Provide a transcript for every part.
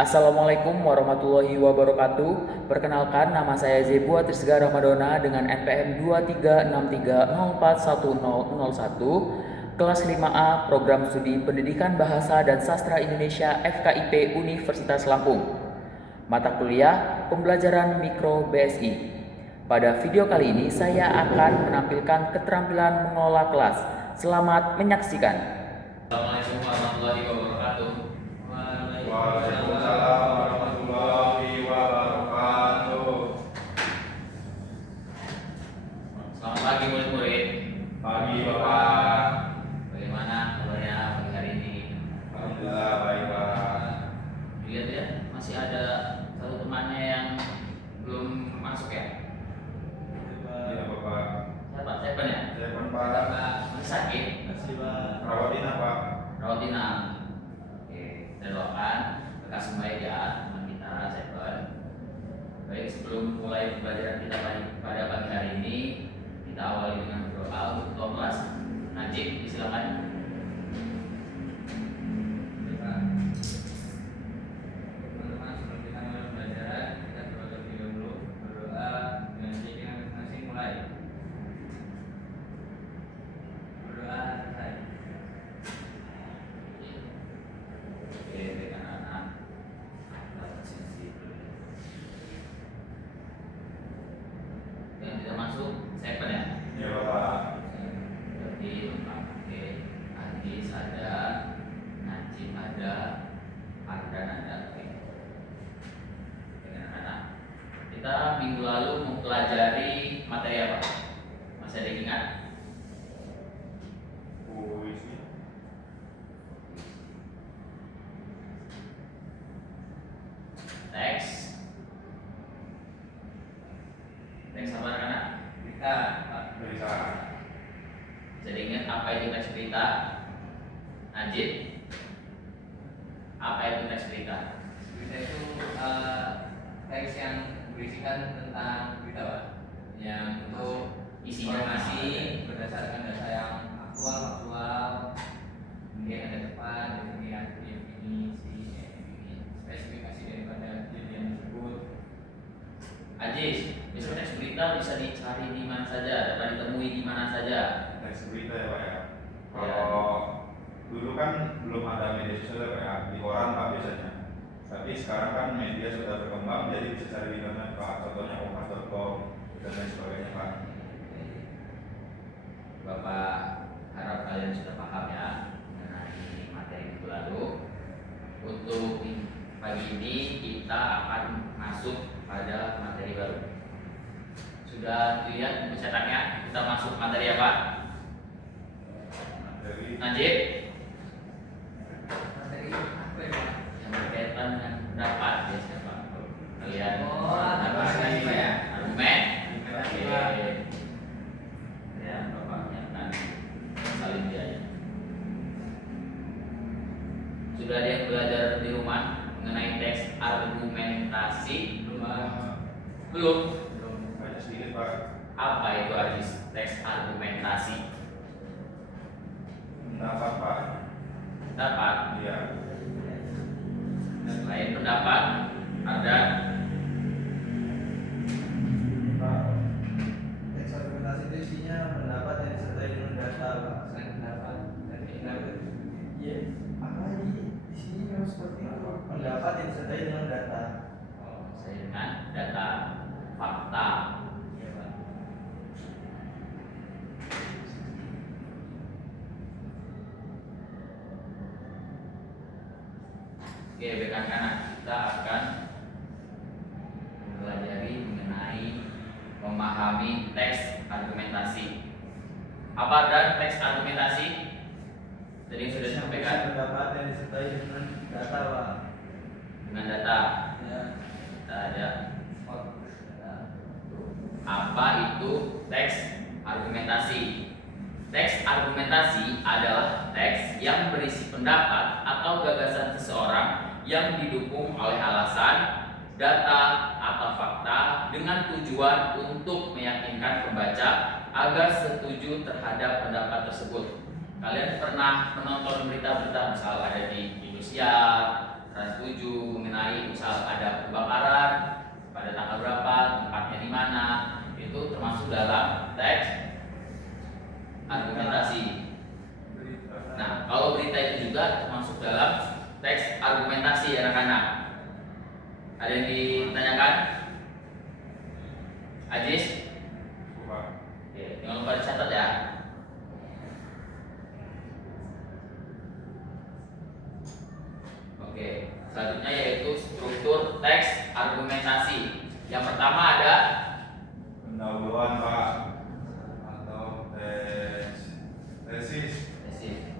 Assalamualaikum warahmatullahi wabarakatuh. Perkenalkan, nama saya Zebua Trisga Ramadona dengan NPM 2363041001, kelas 5A, Program Studi Pendidikan Bahasa dan Sastra Indonesia FKIP Universitas Lampung. Mata kuliah Pembelajaran Mikro BSI. Pada video kali ini saya akan menampilkan keterampilan mengelola kelas. Selamat menyaksikan. Assalamualaikum warahmatullahi wabarakatuh. Waalaikumsalam warahmatullahi wabarakatuh. Selamat pagi murid-murid. Pagi Bapak. Bagaimana kabarnya pagi hari ini? Alhamdulillah baik Pak. Lihat ya, masih ada satu temannya yang belum masuk ya? Iya Bapak. Siapa? Siapa ya? Saya Pak. Masih sakit? Rawatin apa? Rawat inap. Oke, kita doakan lekas membaik ya teman kita Seven. Baik, sebelum mulai pembelajaran kita pada pagi hari ini, kita awali dengan doa untuk ketua kelas. Najib, silakan. Teman-teman, sebelum kita mulai pembelajaran, kita berdoa terlebih dahulu. Berdoa dengan sedikit masing-masing mulai. Berdoa selesai. Oke, baik anak-anak. Kita bersiap dulu. Yang tidak masuk, Seven ya. Iya Bapak. Berarti lengkap. Oke, Adis ada, Najib ada, Ardan ada. Oke. Dengan anak-anak. Kita minggu lalu mempelajari materi apa? Masih ada yang ingat? Puisi. Teks. Teks apa anak-anak? Kita, Bisa. Jadi ingat apa itu teks berita? Najib, apa itu teks berita? berita itu teks yang berisikan tentang berita, Pak. Yang untuk Isinya informasi apa? berdasarkan data yang aktual, kemudian ada depan, kemudian definisi, spesifikasi daripada kejadian tersebut. Ajis, besok teks berita bisa dicari di mana saja, dapat ditemui di mana saja. Teks berita ya Pak ya. Kalau dulu kan belum ada media sosial ya Pak ya, di koran Pak biasanya. Tapi sekarang kan media sudah berkembang, jadi bisa cari di internet Pak. Contohnya kompas.com dan lain sebagainya Pak. Bapak harap kalian sudah paham ya mengenai materi minggu lalu. Untuk pagi ini kita akan masuk pada materi baru. Sudah dilihat buku cetaknya? Kita masuk materi apa? Materi Najib, Materi apa ya, Pak? yang berkaitan dengan pendapat ya siapa? Kalian Oh, pendapat argumen, ini Pak ya? argumen. Oke. Oke. Ya, bapaknya kan salin dia ya. Sudah ada yang belajar di rumah mengenai teks argumentasi? Belum. baca sedikit Pak. Apa itu Ajis? Teks argumentasi. Pendapat Pak. Pendapat. Iya. Selain pendapat ada Teks argumentasi itu isinya pendapat yang disertai dengan data, Pak. Selain pendapat dan pendapat. Iya. Apa lagi? Di sini memang seperti itu. Pendapat yang disertai dengan data. saya dengan data fakta. Iya, Pak. Oke, rekan-rekan, kita akan mempelajari mengenai memahami teks argumentasi. Apa dan teks argumentasi? Tadi yang sudah disampaikan Pendapat yang disertai dengan data, Pak. dengan data. Ya. Kita ada Data. apa itu teks argumentasi. Teks argumentasi adalah teks yang berisi pendapat atau gagasan seseorang yang didukung oleh alasan, data, atau fakta dengan tujuan untuk meyakinkan pembaca agar setuju terhadap pendapat tersebut. Kalian pernah menonton berita-berita misal ada di Indosiar, Trans7 mengenai mengenai misal ada kebakaran pada tanggal berapa, tempatnya di mana, itu termasuk dalam teks argumentasi. Nah, kalau berita itu juga termasuk dalam teks argumentasi anak-anak. Ada yang ditanyakan? Ajis? Bukan. Oke, jangan lupa dicatat ya. Oke, selanjutnya yaitu struktur teks argumentasi. Yang pertama ada Pendahuluan Pak atau tesis tesis.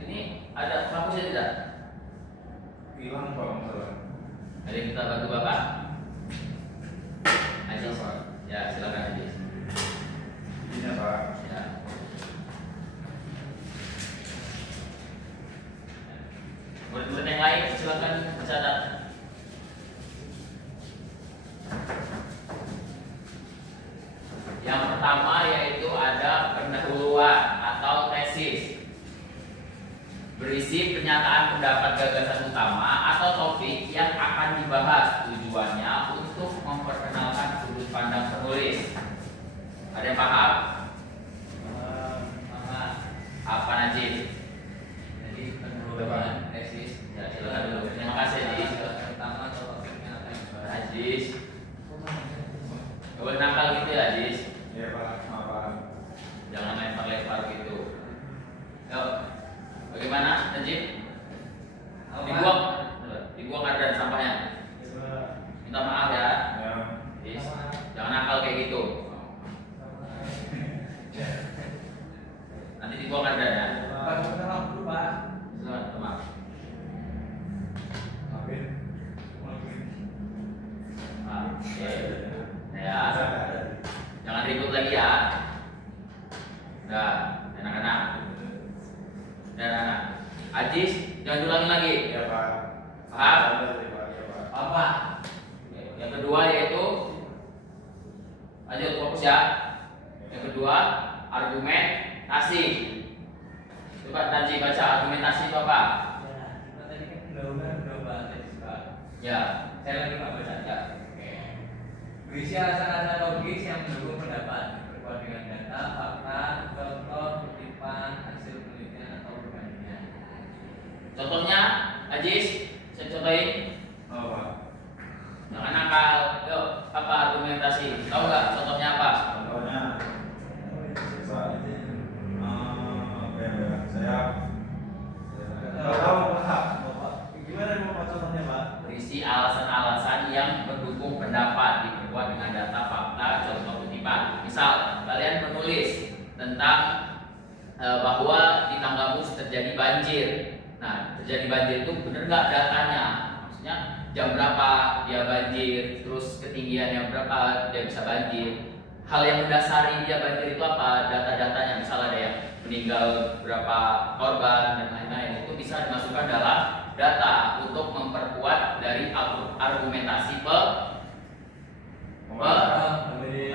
Ini ada penghapusnya tidak? hilang Pak masalah. Ada yang kita bantu Bapak? Ajis. Ya, silakan Ajis. Ini Pak. Ya. Murid-murid yang lain silakan mencatat. Yang pertama yaitu ada pendahuluan atau tesis, berisi pernyataan pendapat gagasan utama atau topik yang akan dibahas, tujuannya untuk memperkenalkan sudut pandang penulis. Ada yang paham? Apa Najib? Jadi pendahuluan tesis. Ya, silakan dulu. Terima kasih Najib. Pertama atau topiknya akan dibahas. Najib. Boleh nakal gitu ya Najib. Iya Pak, maaf. Jangan lempar-lempar gitu. Yuk, bagaimana Najib? Dibuang ada sampahnya. Minta maaf ya. Ya. Najib. Jangan nakal kayak gitu. Nanti dibuang ada ya. Pak, kenal dulu Pak. Selamat maaf. Maafin. Oke. Ya. Jangan ribut lagi ya. Udah, anak-anak. Dan anak. Ajis, jangan ulangi lagi. Ya Pak. Paham? Ya Pak. Ya Pak. Apa? Yang kedua yaitu lanjut fokus ya. Yang kedua argumentasi. Coba Najib baca argumentasi itu apa? Ya, kita tadi kan pendahuluan udah bahas tesis Pak. Ya. Saya lagi Pak baca. Ya. Berisi alasan-alasan logis yang mendukung pendapat berkuat dengan data, fakta, contoh, kutipan, hasil penelitian atau perbandingan. Contohnya, Ajis, saya contohin. Oh Pak. Jangan nakal. Yuk, apa argumentasi? Tahu nggak contohnya apa? Contohnya Pak. Saya tahu Pak. Gimana mau Pak contohnya Pak? Berisi alasan-alasan yang mendukung pendapat diperkuat dengan data, fakta, contoh, kutipan. Misal, kalian menulis tentang bahwa di Tanggamus terjadi banjir. Nah, terjadi banjir itu benar nggak datanya? Maksudnya jam berapa dia banjir, terus ketinggiannya berapa dia bisa banjir. Hal yang mendasari dia banjir itu apa? Data-datanya, misal ada yang meninggal berapa korban dan lain-lain, itu bisa dimasukkan dalam data untuk memperkuat dari argumentasi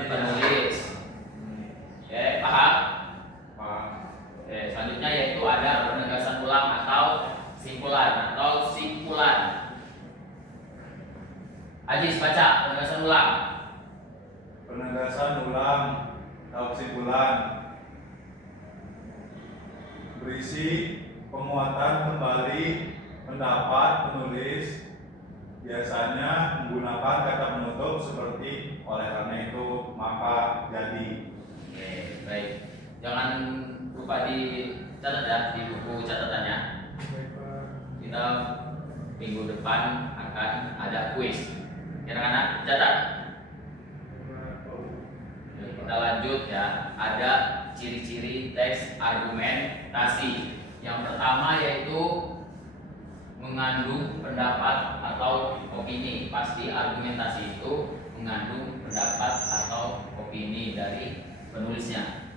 penulis. Oke, paham? Pak. Oke, selanjutnya yaitu ada penegasan ulang atau simpulan. Ajis baca penegasan ulang. Penegasan ulang atau kesimpulan berisi penguatan kembali pendapat penulis, biasanya menggunakan kata penutup seperti oleh karena itu maka jadi. Oke, baik. Jangan lupa dicatat ya di buku catatannya. Kita minggu depan akan ada kuis. Anak-anak catat. Oke, kita lanjut ya. Ada ciri-ciri teks argumentasi. Yang pertama yaitu mengandung pendapat atau opini. Pasti argumentasi itu mengandung pendapat atau opini dari penulisnya.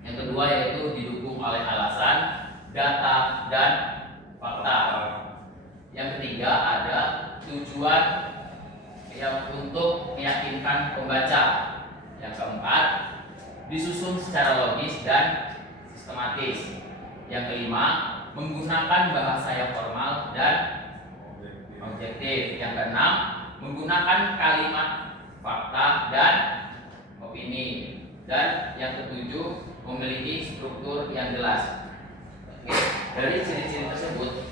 Yang kedua yaitu didukung oleh alasan, data, dan fakta. Yang ketiga ada tujuan yang untuk meyakinkan pembaca. Yang keempat disusun secara logis dan sistematis. Yang kelima menggunakan bahasa yang formal dan objektif. Yang keenam, menggunakan kalimat fakta dan opini. Dan yang ketujuh, memiliki struktur yang jelas. Oke, dari ciri-ciri tersebut,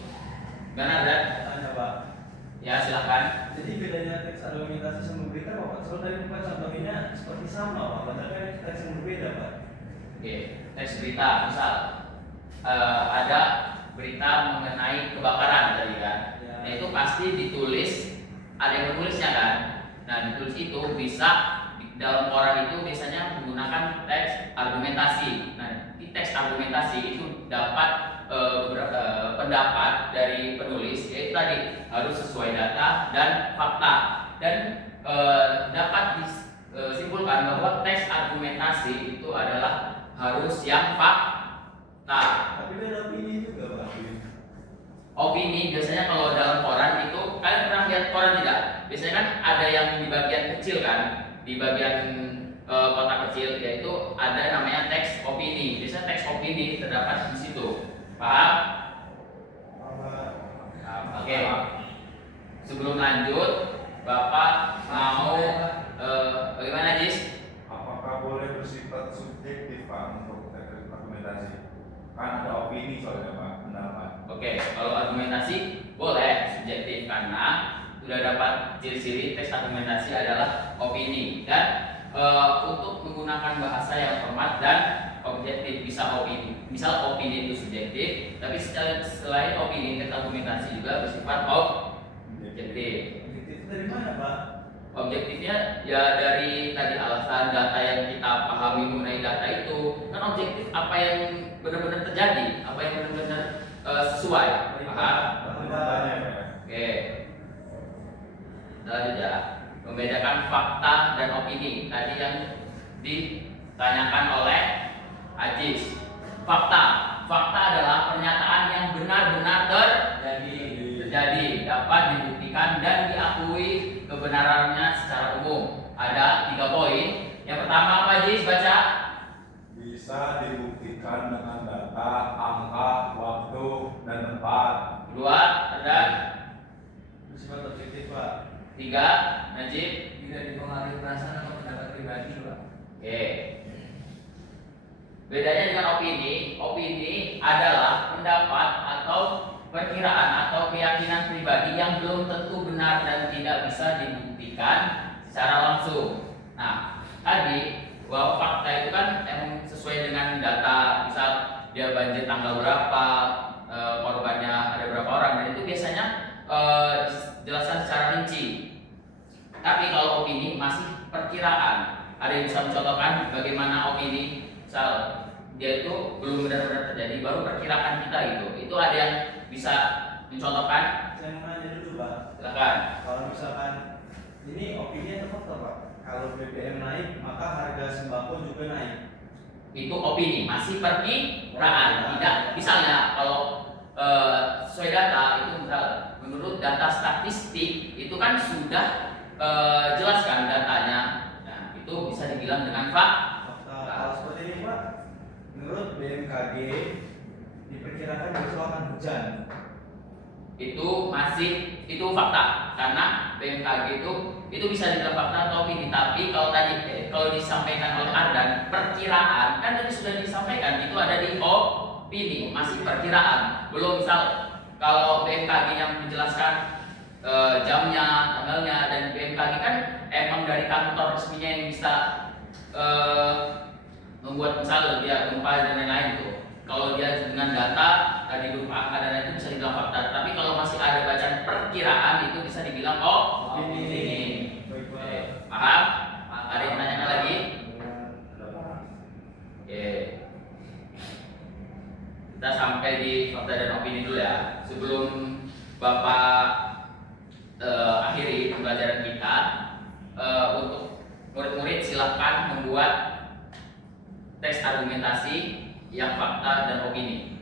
benar dan? Tanya Pak. Ya, silakan. Jadi bedanya teks argumentasi sama berita Pak? Soal tadi Pak contohnya seperti sama Pak, padahal kan teks yang berbeda Pak. Oke, teks berita, misal ada berita mengenai kebakaran tadi kan. Ya. Nah, itu pasti ditulis, ada yang menulisnya kan. Nah, ditulis itu bisa dalam koran itu biasanya menggunakan teks argumentasi. Nah, di teks argumentasi itu dapat beberapa pendapat dari penulis, yaitu tadi harus sesuai data dan fakta, dan dapat disimpulkan bahwa teks argumentasi itu adalah harus yang fakta. Tapi ada opini juga Pak. Opini biasanya kalau dalam koran itu, kalian pernah lihat koran tidak? Biasanya kan ada yang di bagian kecil kan, di bagian kotak kecil, yaitu ada namanya teks opini. Biasanya teks opini terdapat di situ. Paham? Oke. Sebelum lanjut, Bapak mau bagaimana, Jis? Apakah boleh bersifat subjektif Pak untuk teks argumentasi? Kan ada opini soalnya Pak, pendapat. Oke, kalau argumentasi boleh subjektif karena sudah dapat ciri-ciri teks argumentasi adalah opini, dan untuk menggunakan bahasa yang format dan objektif. Bisa opini, misal opini itu subjektif, tapi selain opini, teks argumentasi juga bersifat objektif. Objektif itu dari mana Pak? Objektifnya ya dari tadi alasan data yang kita pahami mengenai data itu. Kan objektif apa yang benar-benar terjadi, apa yang benar-benar sesuai. Paham? Tanya ya. Oke. Selanjutnya, membedakan fakta dan opini. Tadi yang ditanyakan oleh Ajis. Fakta adalah pernyataan yang benar-benar terjadi, dapat dibuktikan dan diakui kebenarannya secara umum. Ada 3 poin. Yang pertama apa, Ajis? Baca. Bisa dibuktikan dengan data, angka, waktu, dan tempat. Kedua, ada Bersifat objektif Pak. 3, Najib. Tidak dipengaruhi perasaan atau pendapat pribadi Pak. Oke. Bedanya dengan opini adalah pendapat atau perkiraan atau keyakinan pribadi yang belum tentu benar dan tidak bisa dibuktikan secara langsung. Nah, tadi bahwa fakta itu kan emang sesuai dengan data, misal dia banjir tanggal berapa, korbannya ada berapa orang, dan itu biasanya dijelaskan secara rinci. Tapi kalau opini masih perkiraan. Ada yang bisa mencontohkan bagaimana opini, misal dia itu belum benar-benar terjadi, baru perkiraan kita itu ada yang bisa mencontohkan? Saya mau nanya dulu Pak. Silakan. Kalau misalkan ini opini atau fakta Pak? Kalau BBM naik maka harga sembako juga naik. Itu opini, masih perkiraan. Tidak, misalnya kalau sesuai data itu, misal menurut data statistik itu kan sudah jelaskan datanya. Nah, itu bisa dibilang dengan Fakta. Kalau seperti ini Pak, menurut BMKG diperkirakan besok akan hujan. Itu fakta, karena BMKG itu bisa dibilang fakta atau opini. Tapi kalau tadi kalau disampaikan oleh Ardan perkiraan, kan tadi sudah disampaikan itu ada di opini, masih perkiraan. Belum misal kalau BMKG yang menjelaskan jamnya, tanggalnya, dan BMKG kan emang dari kantor resminya yang bisa membuat misal dia gempa dan lain-lain itu. Kalau dia dengan data tadi berupa angka dan lain itu bisa dibilang fakta. Tapi kalau masih ada bacaan perkiraan itu bisa dibilang opini. Baik Pak. Oke, paham? Ada yang menanyakan lagi? Oke. Kita sampai di fakta dan opini dulu ya. Sebelum Bapak akhiri pembelajaran kita, untuk murid-murid silahkan membuat teks argumentasi yang fakta dan opini.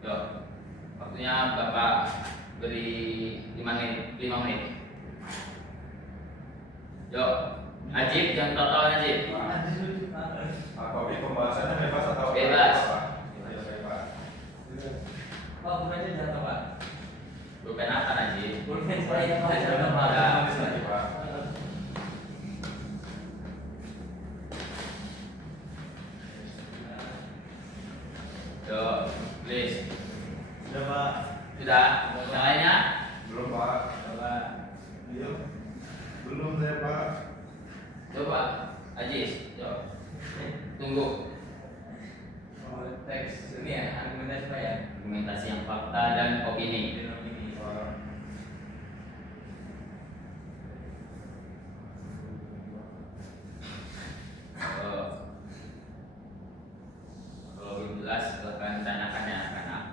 Yuk, waktunya Bapak beri 5 menit. Yuk, Najib, jangan tahu Najib. Topik pembahasannya bebas atau Bebas. Pak? Ayo, bebas. Pak, bukannya data Pak. Pulpen apa Najib? Pulpen saya Pak. Ya. Tulis lagi Pak. Yo, tulis. Sudah Pak. Sudah. Yang lainnya? Belum Pak. Coba. Ayo. Belum saya Pak. Coba, Ajis. Yo. Tunggu. Oh, teks ini ya, argumentasi Pak ya. Argumentasi yang fakta dan opini. Film ini. Pak. Kalau belum jelas silahkan tanyakan ya anak-anak.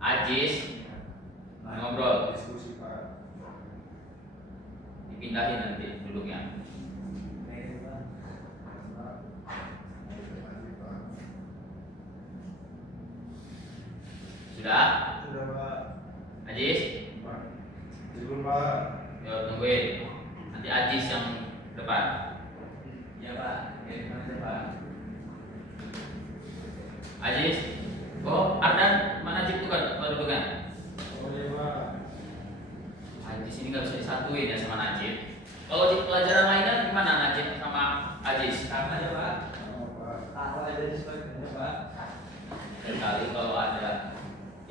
Ajis ngobrol, Diskusi Pak. dipindahin nanti duduknya. Sudah? Sudah Pak. Ajis? Pak. Belum Pak. Yo tungguin. Nanti Ajis yang depan. Ya Pak, ya gimana Pak? Ajis? Oh, Ardan, mana Ajis tuh kan duduknya? Oh iya Pak. Ajis ini nggak bisa disatuin ya sama Najib. Kalau di pelajaran lainnya gimana Najib sama Ajis? Sama aja Pak. Oh Pak. Tahu aja sebagainya Pak. Sekali kalau ada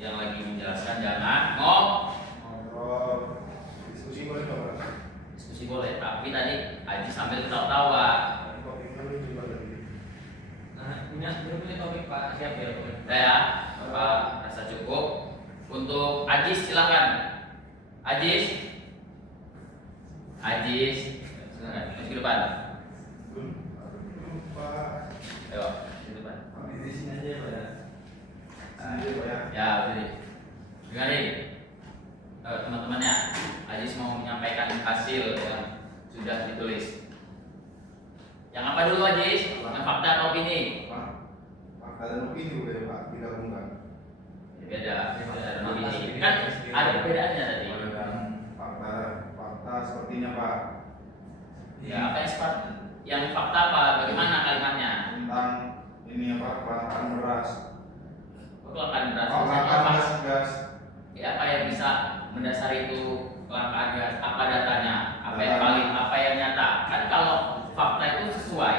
yang lagi menjelaskan jangan ngomong. Ngobrol. Diskusi boleh nggak Pak? Diskusi boleh, tapi tadi Ajis sambil ketawa-tawa. Topiknya lu juga tadi. Nah, punya topik Pak, siap ya Pak. Udah ya, Bapak rasa cukup. Untuk Ajis silakan. Ajis, silakan maju ke depan. Belum Pak. Ayo, ke depan. Di sini aja ya Pak ya. Sendiri Pak ya. Ya, berdiri. Dengarin, teman-temannya. Ajis mau menyampaikan hasil yang sudah ditulis. Yang apa dulu Ajis? Yang fakta atau opini? Pak. Fakta dan opini udah ya Pak. Digabungkan. Ya, beda. Fakta dan opini. Kan ada perbedaannya tadi. Fakta sepertinya Pak. Ya, apa yang seperti yang fakta apa? Bagaimana kalimatnya? Tentang ini apa? Kelangkaan beras. Kelangkaan beras. Oh, kelangkaan gas. Ya, apa yang bisa mendasari itu kelangkaan gas? Apa datanya? Apa yang valid? Apa yang nyata? Kan kalau fakta itu sesuai.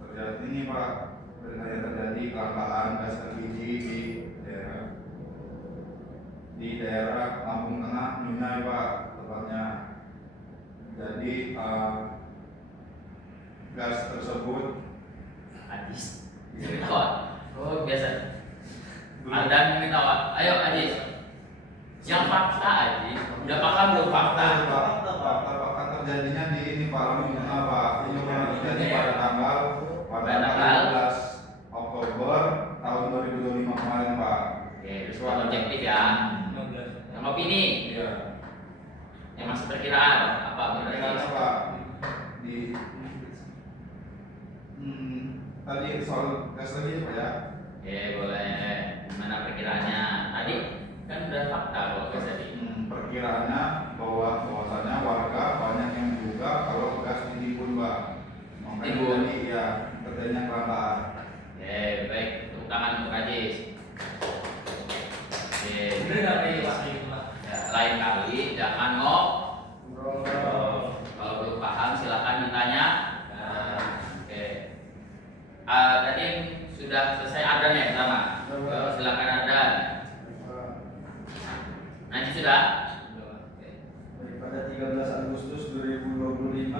Terjadi ini Pak. Terjadi kelangkaan gas LPG di daerah Lampung Tengah, Minai Pak, tepatnya. Jadi gas tersebut Ajis. Ketawa. Oh, biasa. Anda ingin tawa. Ayo Ajis. Yang fakta Ajis. Udah paham belum fakta? fakta terjadinya di ini Pak, Lampung Tengah Pak. Ini terjadi pada tanggal 15 Oktober tahun 2025 kemarin Pak. Oke, terus objektif ya. 15. Yang opini, Iya. yang masih perkiraan apa Perkiraan berarti? Pak di tadi soal gas tadi Pak ya. Oke, boleh. Gimana perkiraannya? Tadi kan udah fakta kalau gas tadi. Perkiraannya bahwasanya warga banyak yang menduga kalau gas ditimbun Pak. Makanya Timbun. jadi ya terjadinya kelangkaan. Oke, baik. Tepuk tangan untuk Ajis. Oke, Bener nggak Pak itu Pak? ya, lain kali jangan Ngobrol. kalau belum paham silakan ditanya. Oke. Tadi sudah selesai Ardan ya pertama. Silakan Ardan. Nanti sudah. Pada 13 Agustus 2025,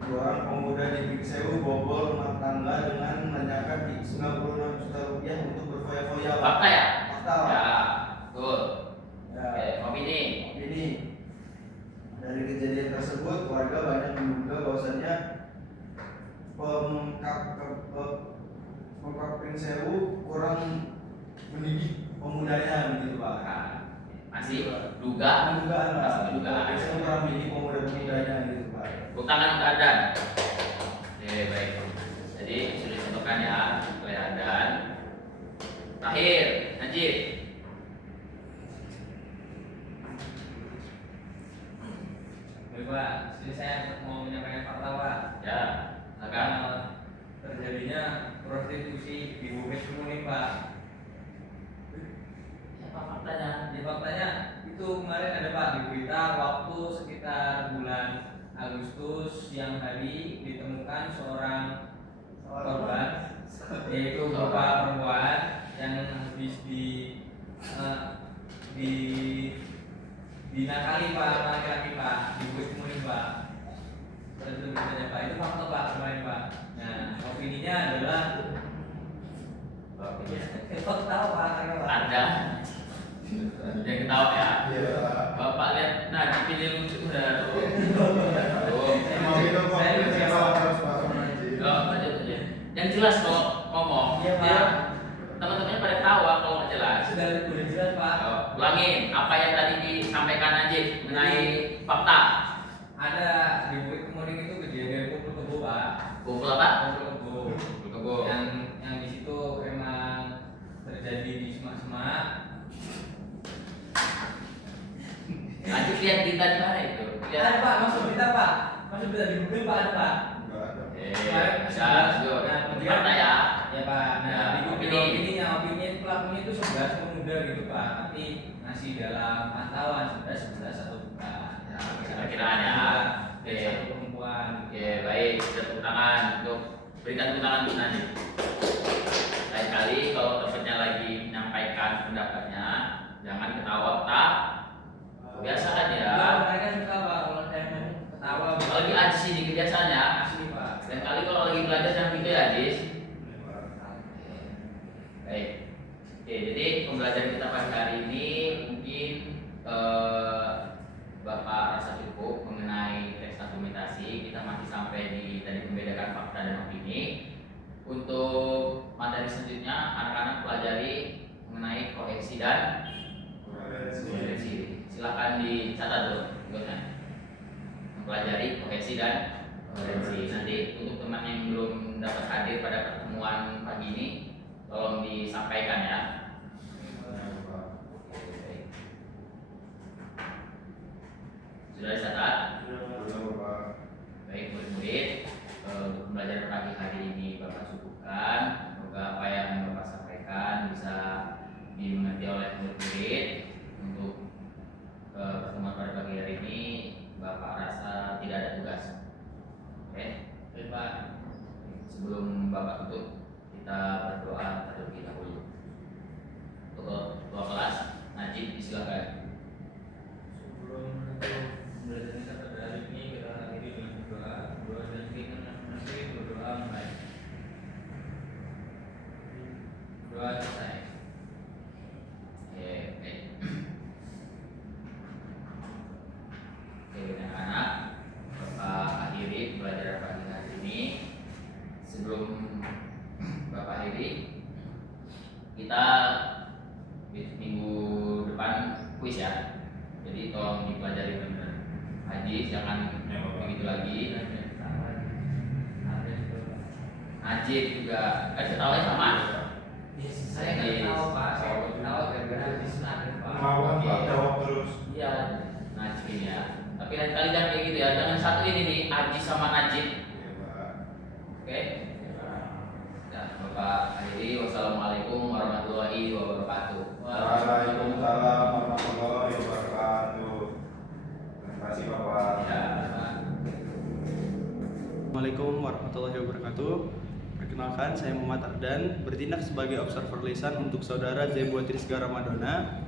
seorang pemuda di Biksewu bobol rumah tangga dengan menanyakan 96 juta rupiah untuk berfoya-foya. Pak. Fakta ya? Fakta. Pak. Ya, betul. Ya. Oke, opini. Ini dari kejadian tersebut warga banyak menduga bahwasannya Pemkap Pringsewu kurang mendidik pemudanya begitu Pak. Nah, masih duga. Pendugaan Pak. Masih pendugaan. Pringsewu kurang mendidik pemuda-pemudanya gitu Pak. Tepuk tangan untuk Ardan. Oke, baik. Jadi sudah ditentukan ya oleh Ardan. Terakhir, Najib. Baik Pak, jadi saya mau menyampaikan fakta Pak. Ya, silakan. Terjadi yaitu berupa perempuan yang habis dinakali Pak sama laki-laki Pak, dibuat kemudian Pak. Itu beritanya Pak, itu fakta Pak kemarin Pak. Nah, opininya adalah fakta Pak, Anda yang ketawa ya. Iya. Bapak lihat, nah di video lucu udah. Emang itu kok Saya juga kita siapa? harus pasang aja. Lanjut aja. Yang jelas kalau ngomong, Iya, Pak. ya, teman-temannya pada tawa kalau nggak jelas. udah jelas Pak. Ulangin apa yang tadi disampaikan Najib mengenai fakta. Ada di Bukit Kemuning itu kejadian kumpul kebo Pak. Kumpul apa? Kumpul kebo. Kebo. Yang di situ emang terjadi di semak-semak. Najib lihat berita di mana itu? Ada Pak, masuk berita Pak. Masuk berita di Google Pak ada Pak. Enggak ada. Bisa, lanjut. Nah, kemudian Fakta ya. Ya Pak. Nah, Ya, di opini. opini pelakunya itu 11 pemuda gitu Pak. Tapi masih dalam pantauan 11 atau bukan. Ya, kira-kiraan ya. Dari Oke. satu perempuan. Oke, baik. Kita tepuk tangan untuk berikan tepuk tangan untuk Najib. Lain kali kalau temannya lagi menyampaikan pendapatnya, jangan ketawa tak. Biasa aja. Nah, mereka suka Pak kalau saya mau ketawa. Kalau lagi ajis ini kebiasaannya. Asli Pak. Lain kali kalau lagi belajar jangan gitu ya, Ajis. Baik. Oke, jadi pembelajaran kita pada hari ini mungkin Bapak rasa cukup mengenai teks argumentasi. Kita masih sampai di tadi membedakan fakta dan opini. Untuk materi selanjutnya anak-anak pelajari mengenai koheksi dan koherensi. Silakan dicatat dulu berikutnya. Mempelajari koheksi dan koherensi. Nanti untuk teman yang belum dapat hadir pada pertemuan pagi ini, tolong disampaikan ya. Sudah dicatat? Baik murid-murid, untuk pembelajaran pagi hari ini Bapak cukupkan. Semoga apa yang Bapak sampaikan bisa dimengerti oleh murid-murid. Untuk pertemuan pada pagi hari ini Bapak rasa tidak ada tugas. Oke, baik Pak. Sebelum Bapak tutup, kita berdoa terlebih dahulu. Untuk ketua kelas, Najib disilakan. Sebelum menutup pembelajaran kita pada hari ini, kita akhiri dengan doa dan keinginan nanti berdoa baik. Doa selesai. Oke, baik. Oke, anak-anak, Bapak akhiri pembelajaran pagi hari ini. Sebelum Bapak akhiri, kita minggu depan kuis ya. Jadi tolong dipelajari benar. Haji jangan begitu lagi. Najib juga kan ketawanya sama. Saya nggak tahu Pak, saya nggak tahu gara-gara di sana Pak. Mau kan Pak jawab terus. Iya, Najib ya. Tapi lain kali jangan kayak gitu ya. Jangan satu ini nih, Haji sama Najib. Iya, Pak. Oke. Ya, Bapak akhiri. Wassalamualaikum warahmatullahi wabarakatuh. Waalaikumsalam warahmatullahi wabarakatuh. Terima kasih Bapak. Ya, Pak. Assalamualaikum warahmatullahi wabarakatuh. Perkenalkan, saya Muhammad Ardan, bertindak sebagai observer lisan untuk saudara Zebua Trisga Ramadana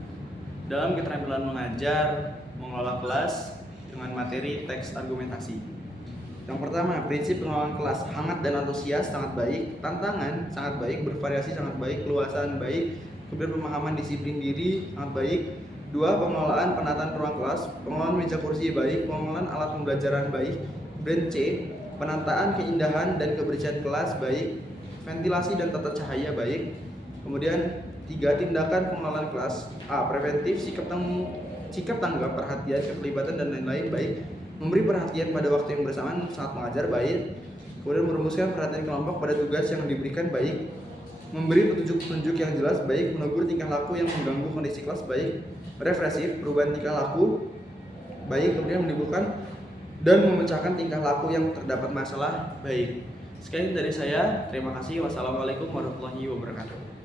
dalam keterampilan mengajar, mengelola kelas dengan materi teks argumentasi. Yang pertama, prinsip pengelolaan kelas hangat dan antusias sangat baik, tantangan sangat baik, bervariasi sangat baik, keluasan baik, kemudian pemahaman disiplin diri sangat baik. Dua, pengelolaan penataan ruang kelas, pengelolaan meja kursi baik, pengelolaan alat pembelajaran baik. Kemudian C, penataan keindahan dan kebersihan kelas baik, ventilasi dan tata cahaya baik. Kemudian 3, tindakan pengelolaan kelas. A, preventif, sikap tanggap, perhatian, keterlibatan dan lain-lain baik. Memberi perhatian pada waktu yang bersamaan saat mengajar baik. Kemudian merumuskan perhatian kelompok pada tugas yang diberikan baik. Memberi petunjuk-petunjuk yang jelas baik. Menegur tingkah laku yang mengganggu kondisi kelas baik. Represif, perubahan tingkah laku baik. Kemudian menimbulkan dan memecahkan tingkah laku yang terdapat masalah baik. Sekian dari saya. Terima kasih. Wassalamualaikum warahmatullahi wabarakatuh.